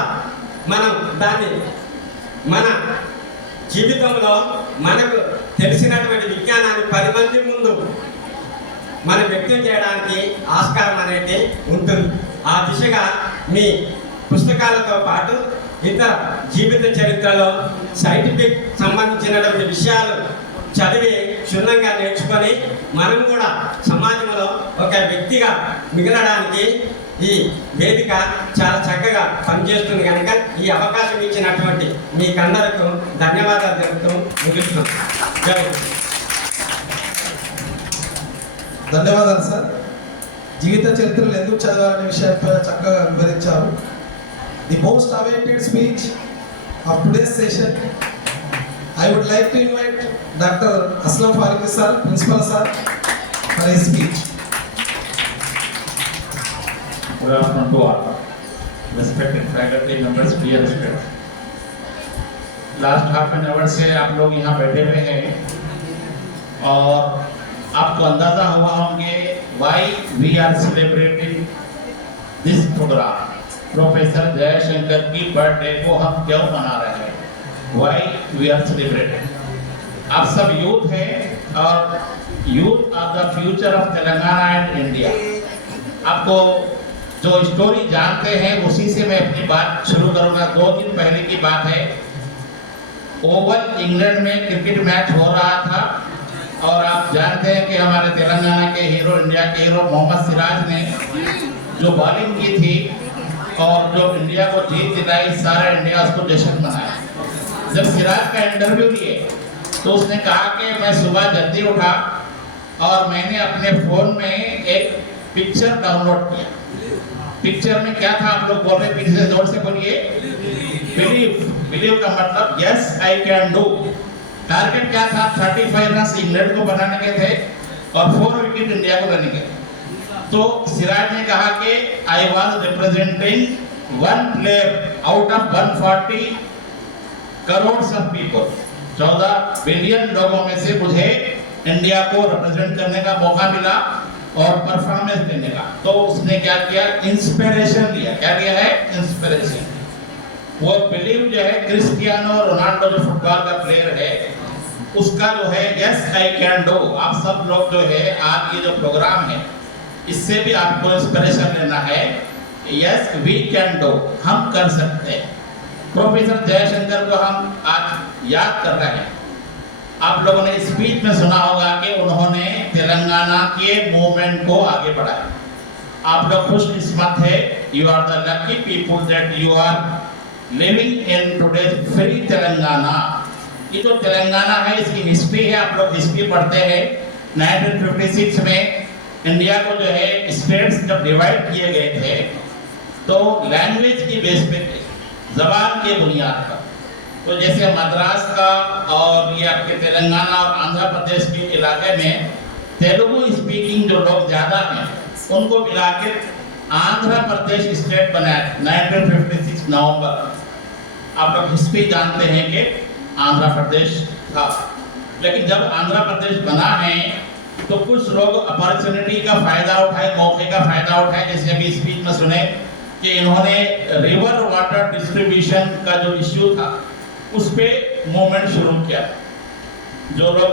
మనం దాన్ని మన జీవితంలో మనకు తెలిసినటువంటి విజ్ఞానాన్ని 10 మంది ముందు మనం వ్యక్తం చేయడానికి ఆస్కారం అనేది ఉంటుంది. ఆ దిశగా మీ పుస్తకాలతో పాటు ఇతర జీవిత చరిత్రలో సైంటిఫిక్ సంబంధించినటువంటి విషయాలు చదివి క్షుణ్ణంగా నేర్చుకొని మనం కూడా సమాజంలో ఒక వ్యక్తిగా మిగలడానికి ఈ వేదిక చాలా చక్కగా పనిచేస్తుంది. కనుక ఈ అవకాశం ఇచ్చినటువంటి మీకందరకు ధన్యవాదాలు తెలుపుతూ ముగిస్తున్నాం. ధన్యవాదాలు సార్. జీవిత చరిత్రలు ఎందుకు చదవాలనే విషయంపై చక్కగా వివరించారు. The most awaited speech of today's session. I would like to invite Dr. Aslam Farooqi sir, Principal sir, for his speech. Good afternoon to all. Respected faculty members, dear students. Last half an hour से आप लोग यहाँ बैठे हुए हैं और आपको अंदाजा हुआ होंगे why we are celebrating this program. Professor Jaishankar की बर्थडे को हम क्यों मना रहे हैं? Why we are celebrating? आप सब यूथ हैं और youth are the future of Telangana and India. आपको जो स्टोरी जानते हैं उसी से मैं अपनी बात शुरू करूंगा. 2 दिन पहले की बात है. ओवल इंग्लैंड में क्रिकेट मैच हो रहा था और आप जानते हैं कि हमारे तेलंगाना के हीरो, इंडिया के हीरो मोहम्मद सिराज ने जो बॉलिंग की थी और जो इंडिया को जीत दिलाई, सारा इंडिया उसको जश्न मनाया। जब सिराज का इंटरव्यू लिए तो उसने कहा कि मैं सुबह जल्दी उठा और मैंने अपने फोन में एक पिक्चर डाउनलोड किया। पिक्चर में क्या था, आप लोग बोल रहे पीछे से जोर से बोलिए। बिलीव का मतलब yes I can do. Target क्या था, 35 रन इंग्लैंड को बनाने के थे और 4 विकेट इंडिया को लेने के थे। तो सिराज ने कहा कि I was representing one player out of 140 crore of people. 14 billion लोगों में से मुझे इंडिया को रिप्रेजेंट करने का मौका मिला और परफॉर्मेंस देने का। तो उसने क्या किया, इंस्पिरेशन लिया। क्या लिया है, इंस्पिरेशन। वो बिलीव जो है क्रिस्टियानो रोनाल्डो जो फुटबॉल का प्लेयर है, उसका जो है यस आई कैन डू। आप सब लोग जो है आज ये जो प्रोग्राम है, इससे भी आपको इंस्पिरेशन लेना है। यस वी कैन डू, हम कर सकते हैं। प्रोफेसर जयशंकर को हम आज याद कर रहे हैं। आप लोगों ने स्पीच में सुना होगा कि उन्होंने तेलंगाना के मूवमेंट को आगे बढ़ाया। आप लोग खुशकिस्मत है, you are the lucky people that you are living in today's free Telangana. ये जो तेलंगाना है इसकी हिस्ट्री है, आप लोग हिस्ट्री पढ़ते हैं। 1956 में इंडिया को जो है स्टेट्स जब डिवाइड किए गए थे तो लैंग्वेज की बेस पे, जबान के बुनियाद पर, तो जैसे मद्रास का और ये आपके तेलंगाना और आंध्र प्रदेश के इलाके में तेलुगु स्पीकिंग जो लोग ज़्यादा हैं उनको मिला के आंध्र प्रदेश स्टेट बनाया 1956 नवंबर। आप लोग हिस्ट्री जानते हैं कि आंध्र प्रदेश था, लेकिन जब आंध्र प्रदेश बना है तो कुछ लोग अपॉर्चुनिटी का फायदा उठाए, मौके का फायदा उठाए। जैसे अभी स्पीच में सुने कि इन्होंने रिवर वाटर डिस्ट्रीब्यूशन का जो इश्यू था उस पे मूवमेंट शुरू किया। जो लोग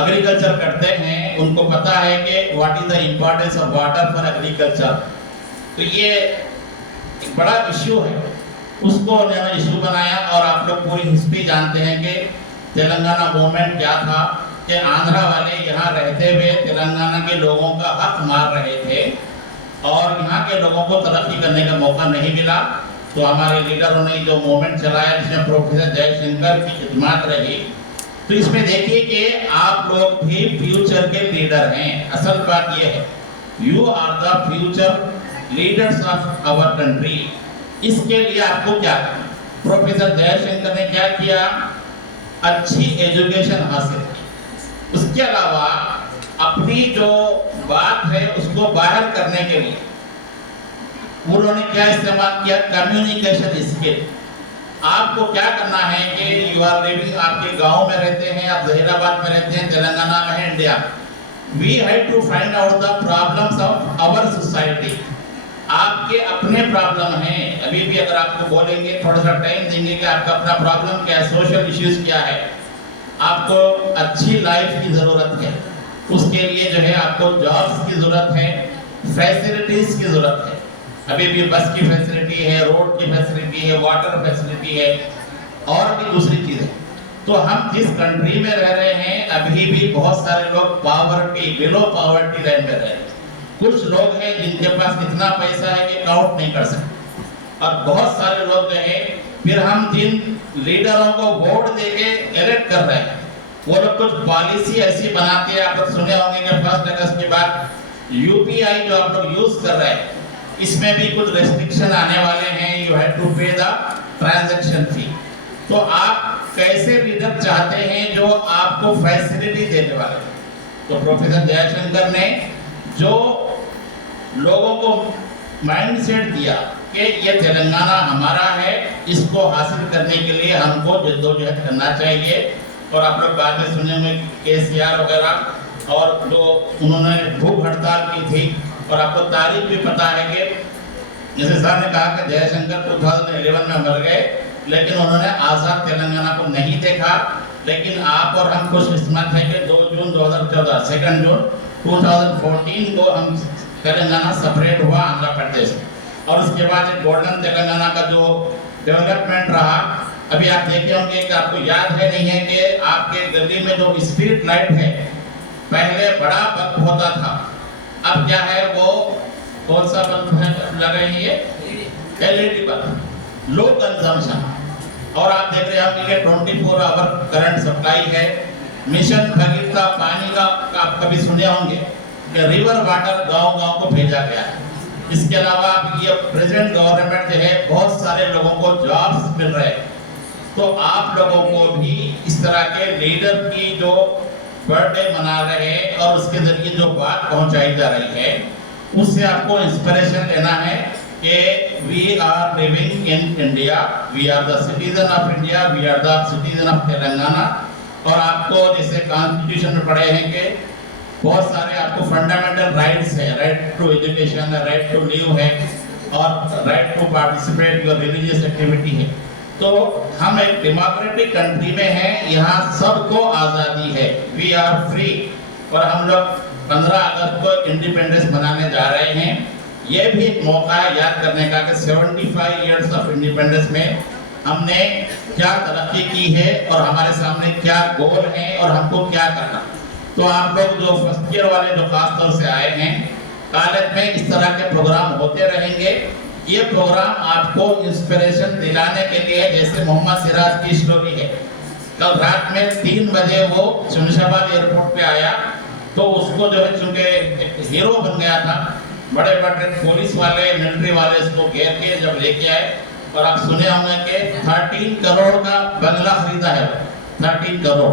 एग्रीकल्चर करते हैं उनको पता है कि what is the importance of water for agriculture. तो ये एक बड़ा इश्यू है, उसको उन्होंने इश्यू बनाया। और आप लोग पूरी हिस्ट्री जानते हैं कि तेलंगाना मूवमेंट क्या था, कि आंध्रा वाले यहाँ रहते हुए तेलंगाना के लोगों का हक मार रहे थे और यहाँ के लोगों को तरक्की करने का मौका नहीं मिला। तो हमारे लीडरों ने जो मूवमेंट चलाया जिसमें प्रोफेसर जयशंकर की खिदमत रही। तो इसमें देखिए कि आप लोग भी फ्यूचर के लीडर हैं। असल बात यह है, you are the future leaders of our country. इसके लिए आपको क्या करना, प्रोफेसर जयशंकर ने क्या किया, अच्छी एजुकेशन हासिल की। उसके अलावा अपनी जो बात है उसको बाहर करने के लिए उन्होंने क्या इस्तेमाल किया, कम्युनिकेशन स्किल। आपको क्या करना है कि यू आर लिविंग, आपके गांव में रहते हैं, आप जहीराबाद में रहते हैं, तेलंगाना में है, India. We have to find out the problems of our society. आपके अपने प्रॉब्लम हैं। अभी भी अगर आपको बोलेंगे, थोड़ा सा टाइम देंगे कि आपका अपना प्रॉब्लम क्या है, सोशल इश्यूज क्या है, आपको अच्छी लाइफ की जरूरत है, उसके लिए जो है आपको जॉब्स की जरूरत है, फैसिलिटीज की जरूरत है। अभी भी बस की फैसिलिटी है, रोड की फैसिलिटी है, वाटर फैसिलिटी है और भी दूसरी चीजें। तो हम जिस कंट्री में रह रहे हैं अभी भी बहुत सारे लोग पॉवर्टी, बिलो पॉवर्टी लाइन में रह रहे हैं। कुछ लोग हैं जिनके पास इतना पैसा है कि काउंट नहीं कर सकते, और बहुत सारे लोग जो है, फिर हम जिन लीडरों को वोट देके इलेक्ट कर रहे हैं वो लोग कुछ पॉलिसी ऐसी बनाते हैं। आप लोग सुने होंगे कि 1 अगस्त के बाद यूपीआई जो आप लोग यूज कर रहे हैं इसमें भी कुछ रेस्ट्रिक्शन आने वाले हैं। यू हैव टू पे द ट्रांजैक्शन फी। तो आप कैसे लीडर चाहते हैं जो आपको फैसिलिटी देने वाले। तो प्रोफेसर जयशंकर ने जो लोगों को माइंडसेट दिया कि ये तेलंगाना हमारा है, इसको हासिल करने के लिए हमको जद्दोजहद करना चाहिए। और आप लोग बाद में सुने होंगे केसीआर वगैरह और जो उन्होंने भूख हड़ताल की थी। और आपको तारीख भी पता है कि जैसे सर ने कहा कि जयशंकर 2011 में मर गए, लेकिन उन्होंने आज़ाद तेलंगाना को नहीं देखा। लेकिन आप और हम खुशकिस्मत हैं कि 2 जून 2014, 2 जून 2014 को हम तेलंगाना सेपरेट हुआ आंध्र प्रदेश। और उसके बाद एक गोल्डन तेलंगाना का जो डेवलपमेंट रहा अभी आप देखे होंगे कि आपको याद है नहीं है कि आपके गली में जो स्ट्रीट लाइट है पहले बड़ा बल्ब होता था, अब क्या है वो कौन सा बल्ब है लगा है ये LED बल्ब, लो कंजम्पशन। और आप देख रहे हैं कि 24 आवर करंट सप्लाई है। मिशन भगीरथ पानी का आप कभी सुने होंगे कि रिवर वाटर गांव-गांव को भेजा गया है। इसके अलावा ये प्रेजेंट गवर्नमेंट जो है बहुत सारे लोगों को जॉब्स मिल रहे हैं। तो आप लोगों को भी इस तरह के लीडर की जो बर्थडे मना रहे हैं और उसके जरिए जो बात पहुंचाई जा रही है उससे आपको इंस्पिरेशन लेना है कि we are living in India, we are the citizen of India, we are the citizen of Telangana. और आपको जैसे कॉन्स्टिट्यूशन में पढ़े हैं कि बहुत सारे आपको फंडामेंटल राइट्स है, राइट टू एजुकेशन है, राइट टू लिव है और right to participate your religious activity है। तो हम एक डेमोक्रेटिक कंट्री में हैं, यहाँ सबको आज़ादी है, वी आर फ्री। और हम लोग 15 अगस्त को इंडिपेंडेंस मनाने जा रहे हैं। ये भी एक मौका है याद करने का कि 75 इयर्स ऑफ इंडिपेंडेंस में हमने क्या तरक्की की है और हमारे सामने क्या गोल है और हमको क्या करना। तो आप लोग जो फर्स्ट ईयर वाले जो खास तौर से आए हैं, कॉलेज में इस तरह के प्रोग्राम होते रहेंगे। ये प्रोग्राम आपको इंस्पिरेशन दिलाने के लिए, जैसे मोहम्मद सिराज की स्टोरी है, कल रात में 3 बजे वो शमशाबाद एयरपोर्ट पे आया तो उसको जो है चूंकि हीरो बन गया था, बड़े बड़े पुलिस वाले मिलिट्री वाले इसको घेर के जब लेके आए और आप सुने होंगे कि 13 करोड़ का बंगला खरीदा है, 13 करोड़।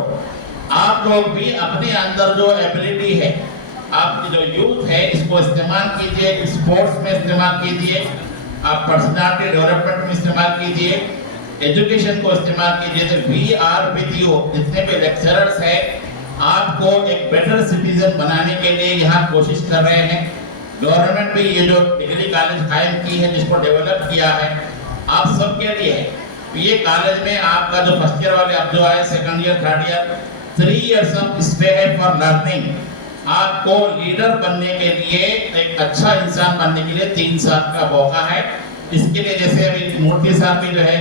आप लोग भी अपने अंदर जो एबिलिटी है, आपकी जो यूथ है, इसको इस्तेमाल कीजिए, स्पोर्ट्स में इस्तेमाल कीजिए, आप पर्सनालिटी डेवलपमेंट में इस्तेमाल कीजिए, एजुकेशन को इस्तेमाल कीजिए। तो वी आर विद यू, जितने भी लेक्चरर्स हैं आपको एक बेटर सिटीजन बनाने के लिए यहाँ कोशिश कर रहे हैं। गवर्नमेंट भी ये जो डिग्री कॉलेज कायम की है, जिसको डेवलप किया है, आप सबके लिए है। ये कॉलेज में आपका जो फर्स्ट ईयर वाले अब जो आए, second year, third year, 3 years of stay है फॉर लर्निंग। आपको लीडर बनने के लिए, एक अच्छा इंसान बनने के लिए 3 साल का मौका है। इसके लिए जैसे अभी मूर्ति साहब भी जो है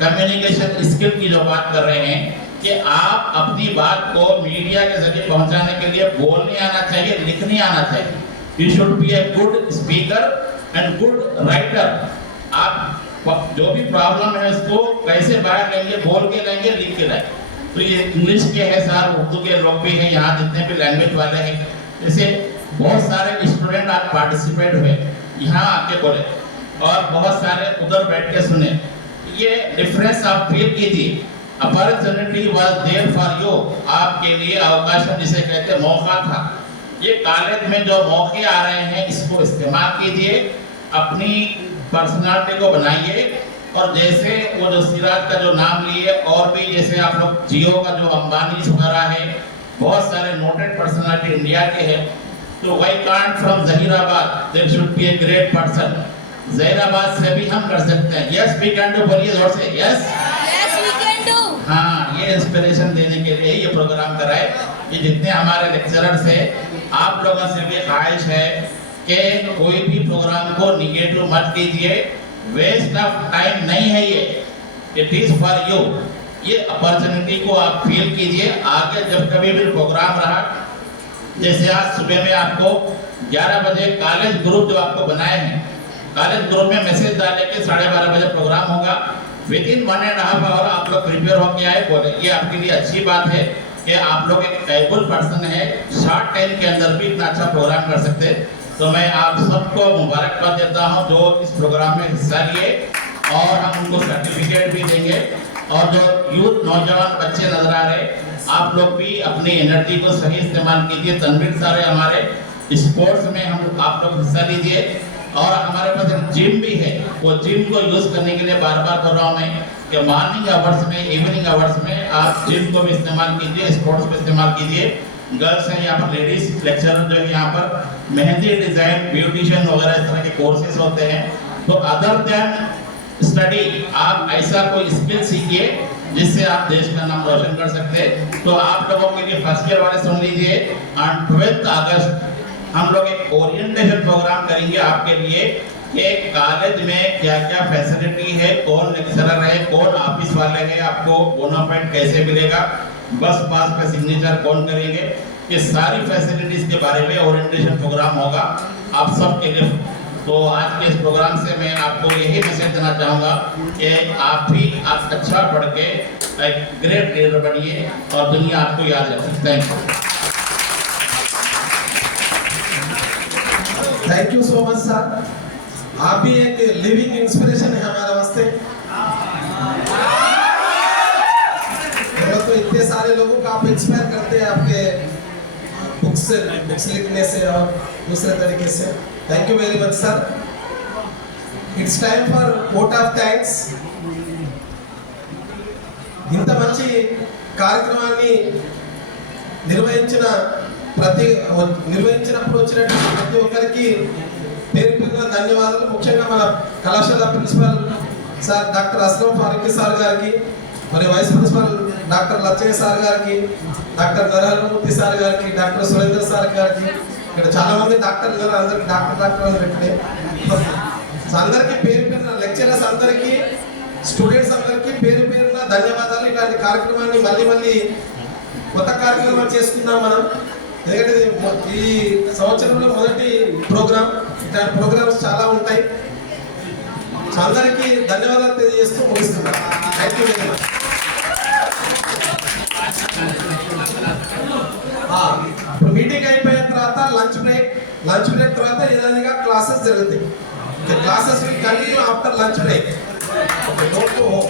कम्युनिकेशन स्किल की जो बात कर रहे हैं कि आप अपनी बात को मीडिया के जरिए पहुंचाने के लिए बोलने आना चाहिए, लिखने आना चाहिए। You should be a good speaker and good writer. आप जो भी प्रॉब्लम है उसको कैसे बाहर लेंगे, बोल के लेंगे, लिख के लाएंगे। तो ये इंग्लिश के है सार, उर्दू के लोग भी हैं यहाँ, जितने भी लैंग्वेज वाले हैं, जैसे बहुत सारे स्टूडेंट आप पार्टिसिपेट हुए, यहाँ आके बोले और बहुत सारे उधर बैठ के सुने। ये डिफरेंस आप फील कीजिए। Opportunity was there for you, आपके लिए अवकाश जिसे कहते मौका था। ये कॉलेज में जो मौके आ रहे हैं इसको इस्तेमाल कीजिए, अपनी पर्सनालिटी को बनाइए। और जैसे वो जो सिराज का जो नाम लिए, और भी जैसे आप लोग जियो का जो अंबानी वगैरह है, बहुत सारे नोटेड पर्सनालिटी इंडिया के हैं। तो why can't from Zaheerabad there should be a great person. Zaheerabad से भी हम कर सकते हैं। यस वी कैन डू, बोलिए जोर से यस वी कैन डू। हाँ, ये इंस्पिरेशन देने के लिए ये प्रोग्राम कराए। ये जितने हमारे लेक्चरर्स हैं, आप लोगों से भी ख्वाहिश है कि कोई भी प्रोग्राम को निगेटिव मत कीजिए। वेस्ट ऑफ टाइम नहीं है ये, इट इज फॉर यू। ये अपॉर्चुनिटी को आप फील कीजिए। आगे जब कभी भी प्रोग्राम रहा, जैसे आज सुबह में आपको 11 बजे कॉलेज ग्रुप जो आपको बनाए हैं, कॉलेज ग्रुप में मैसेज डाले के 12:30 बजे प्रोग्राम होगा। विद इन 1.5 आवर आप लोग प्रिपेयर होके आए, बोले ये आपके लिए अच्छी बात है कि आप लोग एक एबल पर्सन है, शॉर्ट टाइम के अंदर भी इतना अच्छा प्रोग्राम कर सकते। तो मैं आप सबको मुबारकबाद देता हूं जो इस प्रोग्राम में हिस्सा लिए, और हम उनको सर्टिफिकेट भी देंगे। और जो यूथ नौजवान बच्चे नजर आ रहे, आप लोग भी अपनी एनर्जी को सही इस्तेमाल कीजिए। तनवीर सारे हमारे स्पोर्ट्स में हम आप लोग हिस्सा लीजिए। और हमारे पास एक जिम भी है, वो जिम को यूज करने के लिए बार बार कर रहा हूँ मैं कि मॉर्निंग आवर्स में, इवनिंग आवर्स में आप जिम को भी इस्तेमाल कीजिए, स्पोर्ट्स को इस्तेमाल कीजिए। गर्ल्स हैं यहाँ पर, लेडीज लेक्चरर जो है यहाँ पर मेहंदी डिजाइन, ब्यूटिशियन वगैरह इस तरह के कोर्सेज होते हैं। तो अदर देन स्टडी आप ऐसा कोई स्किल सीखिए जिससे आप देश का नाम रोशन कर सकते हैं। तो आप लोगों के लिए फर्स्ट ईयर वाले सुन लीजिए, ऑन 12 अगस्त हम लोग एक ओरिएंटेशन प्रोग्राम करेंगे आपके लिए कि कॉलेज में क्या क्या फैसिलिटी है, कौन लेक्चरर है, कौन ऑफिस वाले हैं, है आपको बोनाफाइड कैसे मिलेगा, बस पास का सिग्नेचर कौन करेंगे, ये सारी फैसिलिटीज के बारे में ओरिएंटेशन प्रोग्राम होगा आप सबके लिए। तो आज के इस प्रोग्राम से मैं आपको यही मैसेज देना चाहूँगा कि आप भी अच्छा पढ़ के एक ग्रेट लीडर बनिए और दुनिया आपको याद रखे। Thank you. Thank you so much sir, आप भी एक लिविंग इंस्पिरेशन है हमारे वास्ते। तो इतने सारे लोगों को आप इंस्पायर करते हैं आपके बुक्स लिखने से और दूसरे तरीके से। Thank you very much sir. It's time for vote of thanks. ఇంత మంచి కార్యక్రమాన్ని నిర్వహించినప్పుడు వచ్చినటువంటి ప్రతి ఒక్కరికి పేరు పేరున ధన్యవాదాలు. ముఖ్యంగా మన కళాశాల principal sir doctor Ashraf Farooqui sir గారికి, మరి vice principal doctor Lachaiah sir గారికి, డాక్టర్ నరహరమూర్తి సార్ గారికి, డాక్టర్ సురేంద్ర సార్ గారికి, ఇక్కడ చాలా మంది డాక్టర్లు ఉన్నారు, అందరికి డాక్టర్ అని పెట్టినే అందరికీ పేరు పేరున, లెక్చరర్స్ అందరికీ, స్టూడెంట్స్ అందరికీ పేరు పేరున ధన్యవాదాలు. ఇలాంటి కార్యక్రమాన్ని మళ్ళీ కొత్త కార్యక్రమాలు చేసుకుందాం మనం, ఎందుకంటే ఈ సంవత్సరంలో మొదటి ప్రోగ్రామ్. ఇట్లాంటి ప్రోగ్రామ్స్ చాలా ఉంటాయి. అందరికీ ధన్యవాదాలు తెలియజేస్తూ ముగిస్తున్నాం. Thank you very much. ఇప్పుడు మీటింగ్ అయిపోయిన తర్వాత లంచ్ బ్రేక్ తర్వాత ఏదైనా క్లాసెస్ జరుగుతాయి. Classes will continue after lunch break. Don't go home.